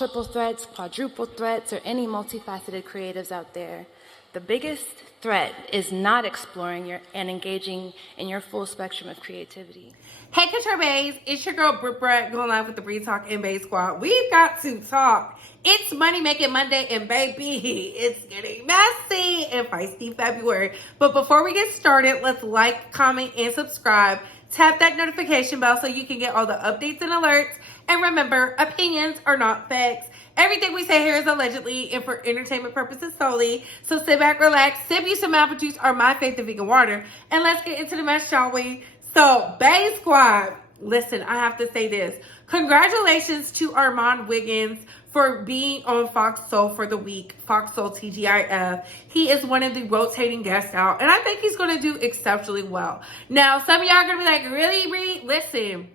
triple threats, quadruple threats, or any multifaceted creatives out there, the biggest threat is not exploring and engaging in your full spectrum of creativity. Hey, Couture Bays, it's your girl Britt Brett going live with the Bree Talk and Bay Squad. We've got to talk. It's Money Making Monday, and baby, it's getting messy and feisty February. But before we get started, let's like, comment, and subscribe. Tap that notification bell so you can get all the updates and alerts. And remember, opinions are not facts. Everything we say here is allegedly and for entertainment purposes solely. So sit back, relax, sip you some apple juice or my favorite vegan water, and let's get into the mess, shall we? So, Bay Squad, listen, I have to say this. Congratulations to Armon Wiggins for being on Fox Soul for the week, Fox Soul TGIF. He is one of the rotating guests out, and I think he's going to do exceptionally well. Now, some of y'all are going to be like, really, Bree? Listen,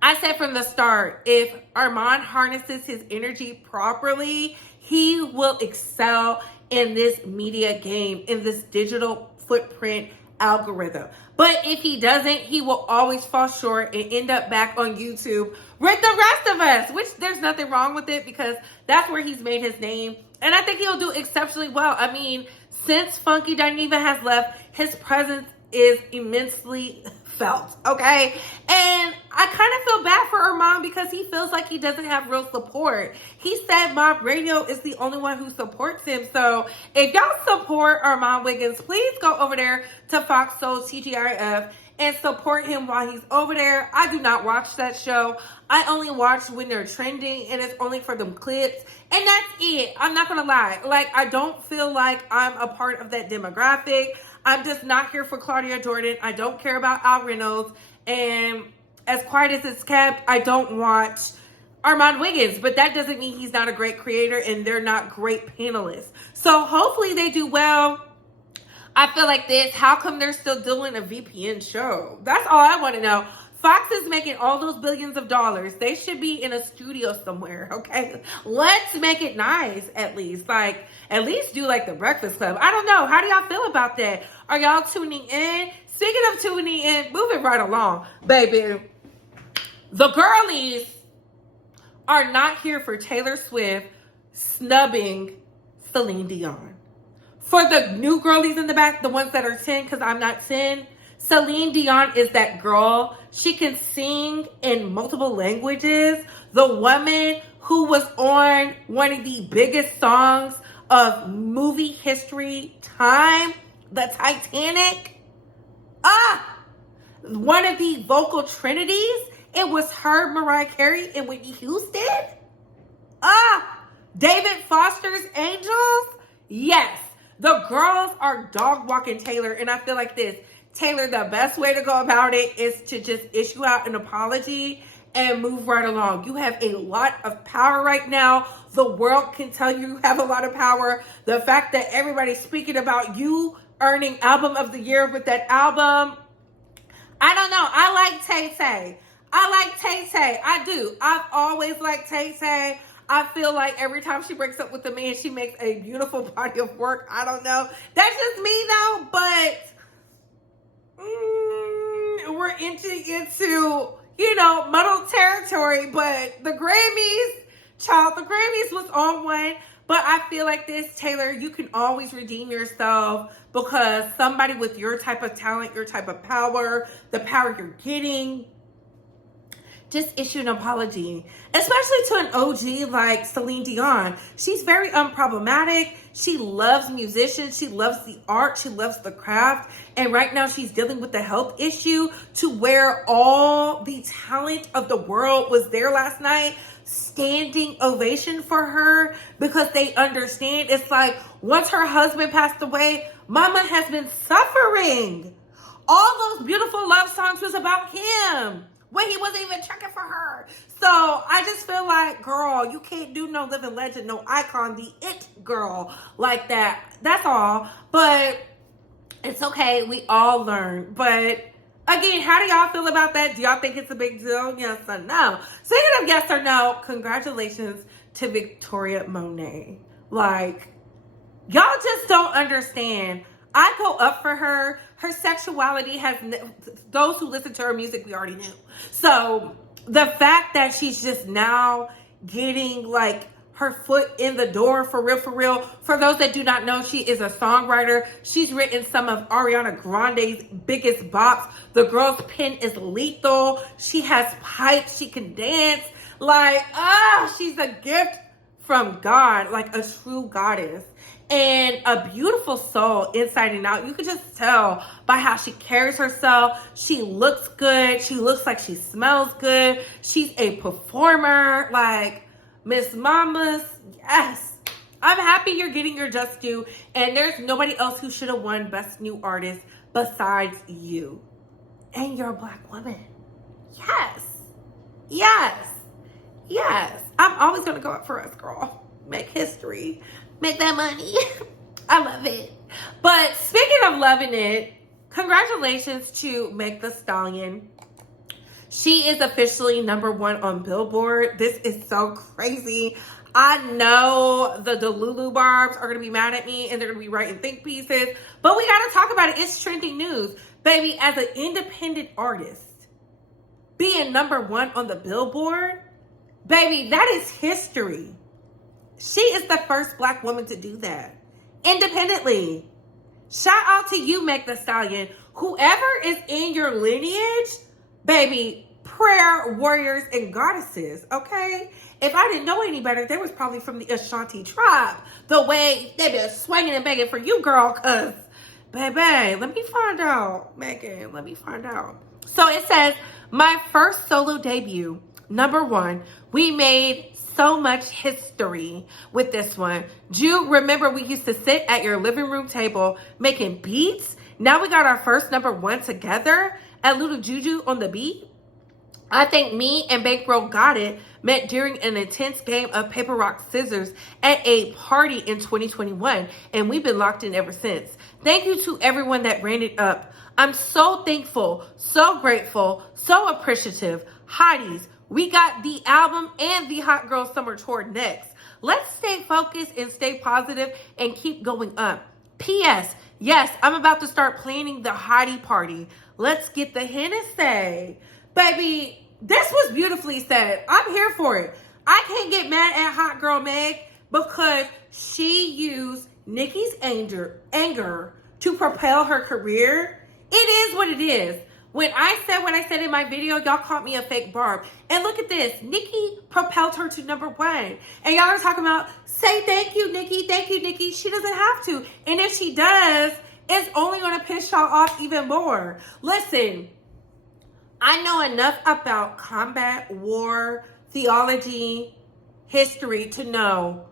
I said from the start, if Armon harnesses his energy properly, he will excel in this media game, in this digital footprint algorithm. But if he doesn't, he will always fall short and end up back on YouTube with the rest of us, which there's nothing wrong with it because that's where he's made his name. And I think he'll do exceptionally well. I mean, since Funky Dineva has left, his presence is immensely felt, okay? And I kind of feel bad for Armon because he feels like he doesn't have real support. He said Mob Radio is the only one who supports him. So if y'all support Armon Wiggins, please go over there to Fox Soul TGIF and support him while he's over there. I do not watch that show. I only watch when they're trending, and it's only for them clips. And that's it. I'm not gonna lie. Like, I don't feel like I'm a part of that demographic. I'm just not here for Claudia Jordan. I don't care about Al Reynolds. And as quiet as it's kept, I don't watch Armon Wiggins. But that doesn't mean he's not a great creator and they're not great panelists. So hopefully they do well. I feel like this. How come they're still doing a VPN show? That's all I want to know. Fox is making all those billions of dollars. They should be in a studio somewhere, okay? Let's make it nice, at least. Like, at least do like the Breakfast Club. I don't know. How do y'all feel about that? Are y'all tuning in? Speaking of tuning in, moving right along, baby. The girlies are not here for Taylor Swift snubbing Celine Dion. For the new girlies in the back, the ones that are 10, because I'm not 10, Celine Dion is that girl. She can sing in multiple languages. The woman who was on one of the biggest songs of movie history time, the Titanic. One of the vocal trinities. It was her, Mariah Carey, and Whitney Houston. David Foster's Angels. Yes, the girls are dog walking Taylor, and I feel like this. Taylor, the best way to go about it is to just issue out an apology and move right along. You have a lot of power right now. The world can tell you have a lot of power. The fact that everybody's speaking about you earning Album of the Year with that album. I don't know. I like Tay-Tay. I do. I've always liked Tay-Tay. I feel like every time she breaks up with a man, she makes a beautiful body of work. I don't know. That's just me though, but we're into muddled territory. But the Grammys was on one. But I feel like this, Taylor, you can always redeem yourself because somebody with your type of talent, your type of power, the power you're getting, just issue an apology, especially to an OG like Celine Dion. She's very unproblematic. She loves musicians. She loves the art. She loves the craft. And right now she's dealing with the health issue to where all the talent of the world was there last night. Standing ovation for her because they understand. It's like once her husband passed away, Mama has been suffering. All those beautiful love songs was about him when he wasn't even checking for her. So I just feel like, girl, you can't do no living legend, no icon, the it girl like that. That's all. But it's okay. We all learn. But again, how do y'all feel about that? Do y'all think it's a big deal? Yes or no? Speaking of yes or no, congratulations to Victoria Monet. Like, y'all just don't understand. I go up for her. Her sexuality has, those who listen to her music, we already knew. So the fact that she's just now getting like her foot in the door for real, for real. For those that do not know, she is a songwriter. She's written some of Ariana Grande's biggest bops. The girl's pen is lethal. She has pipes. She can dance. Like, she's a gift from God, like a true goddess. And a beautiful soul inside and out. You could just tell by how she carries herself. She looks good. She looks like she smells good. She's a performer. Like, Miss Mamas, yes. I'm happy you're getting your just due. And there's nobody else who should have won Best New Artist besides you. And you're a Black woman. Yes. Yes. Yes. I'm always going to go up for us, girl. Make history. Make that money. I love it. But speaking of loving it, congratulations to Meg Thee Stallion. She is officially #1 on Billboard. This is so crazy. I know the Delulu Barbs are going to be mad at me and they're going to be writing think pieces. But we got to talk about it. It's trending news. Baby, as an independent artist, being #1 on the Billboard, baby, that is history. She is the first Black woman to do that. Independently. Shout out to you, Meg Thee Stallion. Whoever is in your lineage, baby, prayer warriors and goddesses, okay? If I didn't know any better, they was probably from the Ashanti tribe. The way they been swinging and begging for you, girl, because, baby, let me find out, Megan, let me find out. So it says, my first solo debut, #1, we made so much history with this one. Do you remember we used to sit at your living room table making beats? Now we got our first #1 together at Little Juju on the beat. I think me and Bankroll Got It met during an intense game of paper, rock, scissors at a party in 2021, and we've been locked in ever since. Thank you to everyone that ran it up. I'm so thankful, so grateful, so appreciative. Hotties, we got the album and the Hot Girl Summer Tour next. Let's stay focused and stay positive and keep going up. P.S. Yes, I'm about to start planning the hottie party. Let's get the Hennessy. Baby, this was beautifully said. I'm here for it. I can't get mad at Hot Girl Meg because she used Nicki's anger to propel her career. It is what it is. When I said what I said in my video, y'all called me a fake Barb. And look at this. Nicki propelled her to #1. And y'all are talking about, say thank you, Nicki. Thank you, Nicki. She doesn't have to. And if she does, it's only going to piss y'all off even more. Listen, I know enough about combat, war, theology, history to know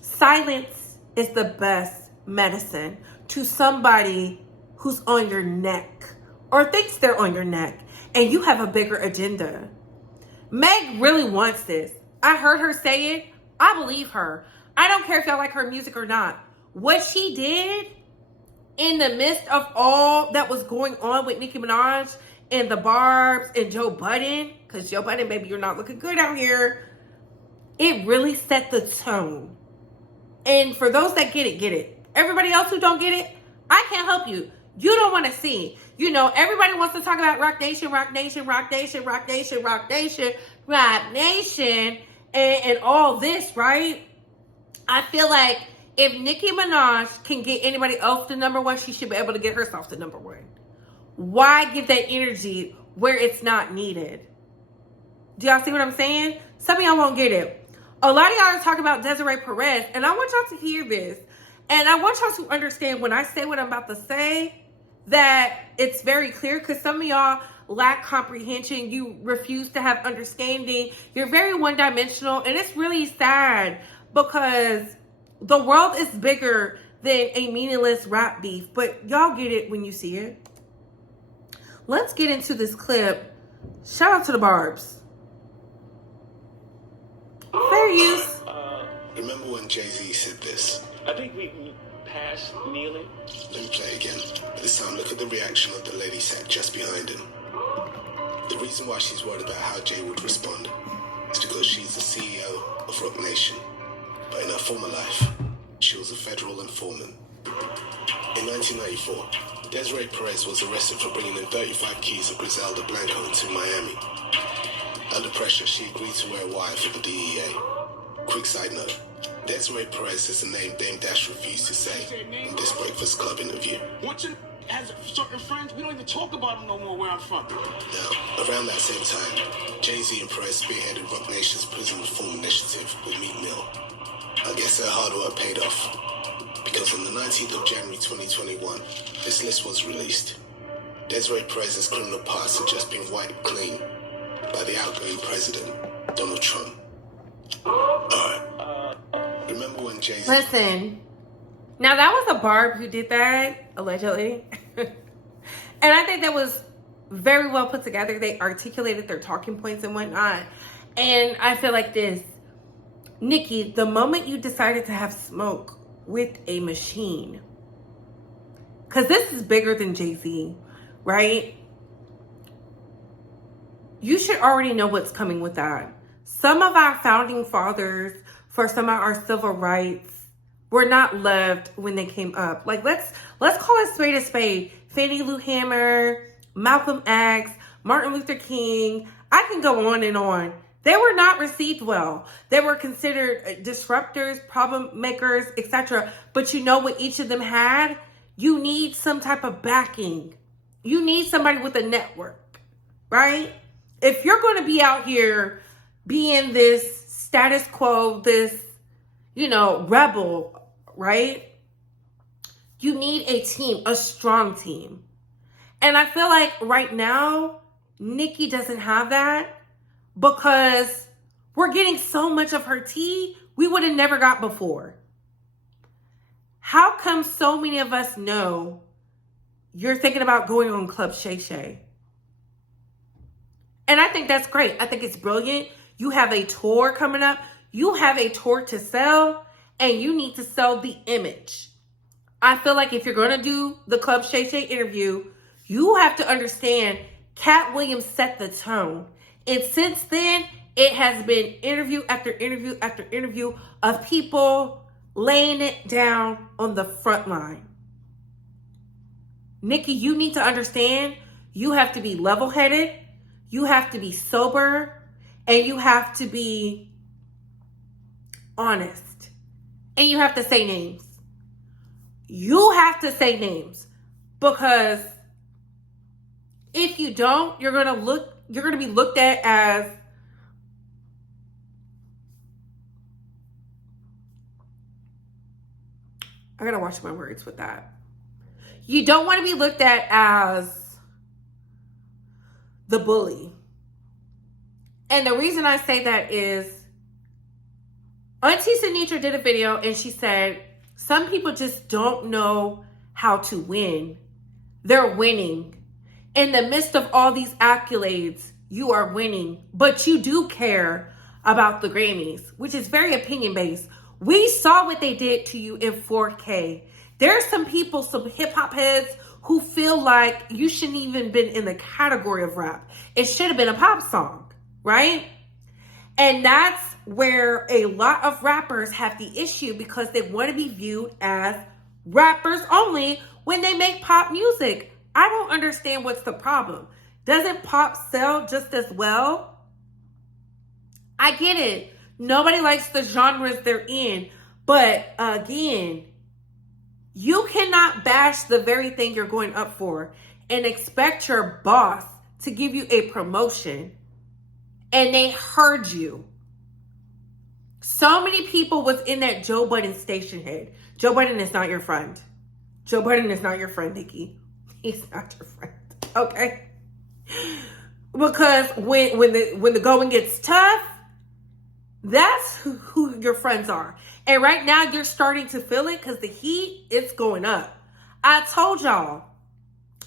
silence is the best medicine to somebody who's on your neck or thinks they're on your neck and you have a bigger agenda. Meg really wants this. I heard her say it. I believe her. I don't care if y'all like her music or not. What she did in the midst of all that was going on with Nicki Minaj and the Barbs and Joe Budden, because Joe Budden, baby, you're not looking good out here. It really set the tone. And for those that get it, get it. Everybody else who don't get it, I can't help you. You don't want to see. You know, everybody wants to talk about Rock Nation, Rock Nation, Rock Nation, Rock Nation, Rock Nation, Rock Nation, and all this, right? I feel like if Nicki Minaj can get anybody else to #1, she should be able to get herself to #1. Why give that energy where it's not needed? Do y'all see what I'm saying? Some of y'all won't get it. A lot of y'all are talking about Desiree Perez, and I want y'all to hear this. And I want y'all to understand when I say what I'm about to say, that it's very clear, because some of y'all lack comprehension. You refuse to have understanding. You're very one-dimensional, and it's really sad because the world is bigger than a meaningless rap beef, but y'all get it when you see it. Let's get into this clip. Shout out to the Barbs. Fair use. Remember when Jay-Z said this? I think we passed kneeling. Let me play again. This time, look at the reaction of the lady sat just behind him. The reason why she's worried about how Jay would respond is because she's the CEO of Rock Nation. But in her former life, she was a federal informant. In 1994, Desiree Perez was arrested for bringing in 35 keys of Griselda Blanco into Miami. Under pressure, she agreed to wear a wire for the DEA. Quick side note, Desiree Perez is a name Dame Dash refused to say in this Breakfast Club interview. Once you has certain friends, we don't even talk about them no more where I'm from. Now, around that same time, Jay-Z and Perez spearheaded Rock Nation's prison reform initiative with Meek Mill. I guess their hard work paid off, because on the 19th of January 2021, this list was released. Desiree Perez's criminal past had just been wiped clean by the outgoing president, Donald Trump. Remember when Jay-Z... Listen, now that was a Barb who did that, allegedly. And I think that was very well put together. They articulated their talking points and whatnot. And I feel like this, Nicki, the moment you decided to have smoke with a machine, because this is bigger than Jay-Z, right? You should already know what's coming with that. Some of our founding fathers, for some of our civil rights, were not loved when they came up. Like, let's call it a spade. Fannie Lou Hamer, Malcolm X, Martin Luther King. I can go on and on. They were not received well. They were considered disruptors, problem makers, etc. But you know what each of them had? You need some type of backing. You need somebody with a network, right? If you're going to be out here being this status quo, this, rebel, right? You need a team, a strong team. And I feel like right now, Nicki doesn't have that because we're getting so much of her tea we would have never got before. How come so many of us know you're thinking about going on Club Shay Shay? And I think that's great. I think it's brilliant. You have a tour coming up. You have a tour to sell, and you need to sell the image. I feel like if you're going to do the Club Shay Shay interview, you have to understand Cat Williams set the tone. And since then, it has been interview after interview after interview of people laying it down on the front line. Nicki, you need to understand you have to be level-headed, you have to be sober, and you have to be honest. And you have to say names. You have to say names, because if you don't, you're going to be looked at as I got to watch my words with that. You don't want to be looked at as the bully. And the reason I say that is Auntie Sinitra did a video and she said, some people just don't know how to win. They're winning. In the midst of all these accolades, you are winning. But you do care about the Grammys, which is very opinion-based. We saw what they did to you in 4K. There's some people, some hip-hop heads, who feel like you shouldn't even been in the category of rap. It should have been a pop song, right? And that's where a lot of rappers have the issue, because they want to be viewed as rappers only when they make pop music. I don't understand what's the problem. Doesn't pop sell just as well? I get it. Nobody likes the genres they're in. But again, you cannot bash the very thing you're going up for and expect your boss to give you a promotion. And they heard you. So many people was in that Joe Budden station head. Joe Budden is not your friend. Joe Budden is not your friend, Nicki. He's not your friend. Okay? Because when the going gets tough, that's who your friends are. And right now you're starting to feel it because the heat, it's going up. I told y'all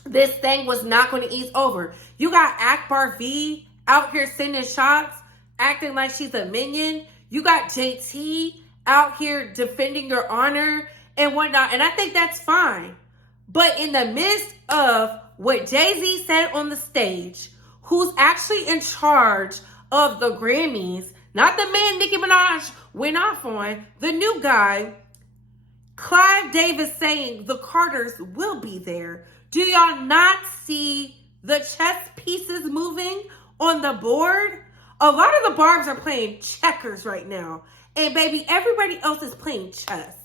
this thing was not going to ease over. You got Akbar V out here sending shots, acting like she's a minion. You got JT out here defending your honor and whatnot. And I think that's fine. But in the midst of what Jay-Z said on the stage, who's actually in charge of the Grammys, not the man Nicki Minaj went off on, the new guy, Clive Davis saying the Carters will be there. Do y'all not see the chess pieces moving on the board? A lot of the barbs are playing checkers right now. And baby, everybody else is playing chess.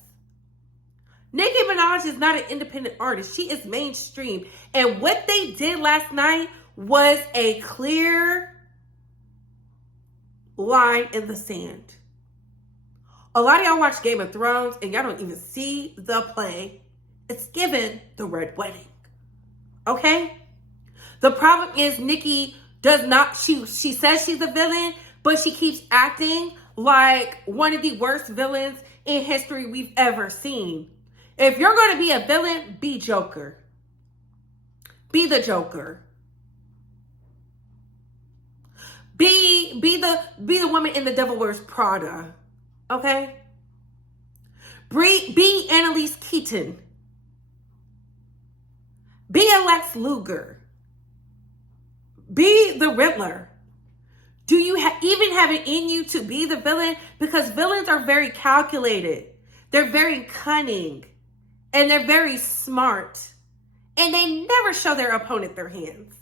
Nicki Minaj is not an independent artist. She is mainstream. And what they did last night was a clear line in the sand. A lot of y'all watch Game of Thrones and y'all don't even see the play. It's given the Red Wedding. Okay? The problem is Nicki does not, she says she's a villain, but she keeps acting like one of the worst villains in history we've ever seen. If you're going to be a villain, be Joker. Be the Joker. Be the woman in The Devil Wears Prada. Okay? Be Annalise Keaton. Be a Lex Luger. Be the Riddler. Do you even have it in you to be the villain? Because villains are very calculated. They're very cunning. And they're very smart. And they never show their opponent their hands.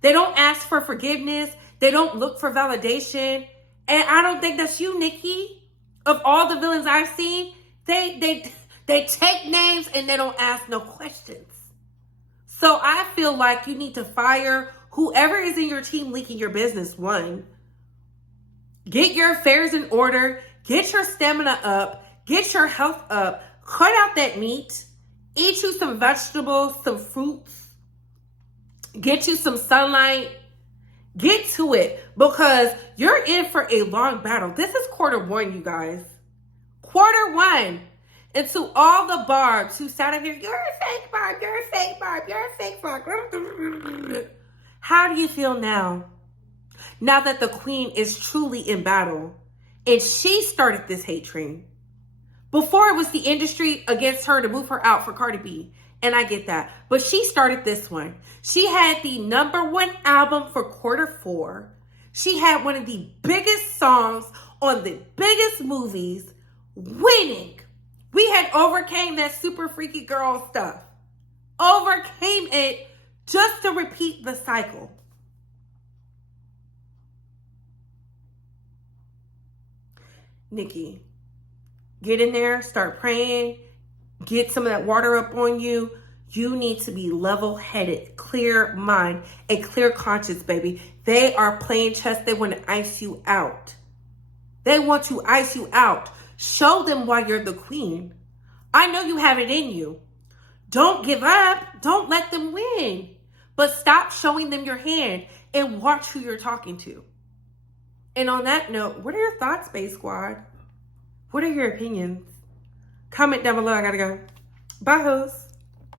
They don't ask for forgiveness. They don't look for validation. And I don't think that's you, Nicki. Of all the villains I've seen, they take names and they don't ask no questions. So I feel like you need to fire whoever is in your team leaking your business. One, get your affairs in order. Get your stamina up. Get your health up. Cut out that meat. Eat you some vegetables, some fruits. Get you some sunlight. Get to it because you're in for a long battle. This is Q1, you guys. Q1. And to all the barbs who sat up here, you're a fake barb, you're a fake barb, you're a fake barb. How do you feel now? Now that the queen is truly in battle and she started this hate train. Before it was the industry against her to move her out for Cardi B. And I get that. But she started this one. She had the #1 album for Q4. She had one of the biggest songs on the biggest movies, winning. We had overcame that super freaky girl stuff. Overcame it just to repeat the cycle. Nicki, get in there, start praying, get some of that water up on you. You need to be level-headed, clear mind, and clear conscience, baby. They are playing chess. They want to ice you out. They want to ice you out. Show them why you're the queen. I know you have it in you. Don't give up. Don't let them win. But stop showing them your hand and watch who you're talking to. And on that note, what are your thoughts, Bae Squad? What are your opinions? Comment down below. I gotta go. Bye, hoes.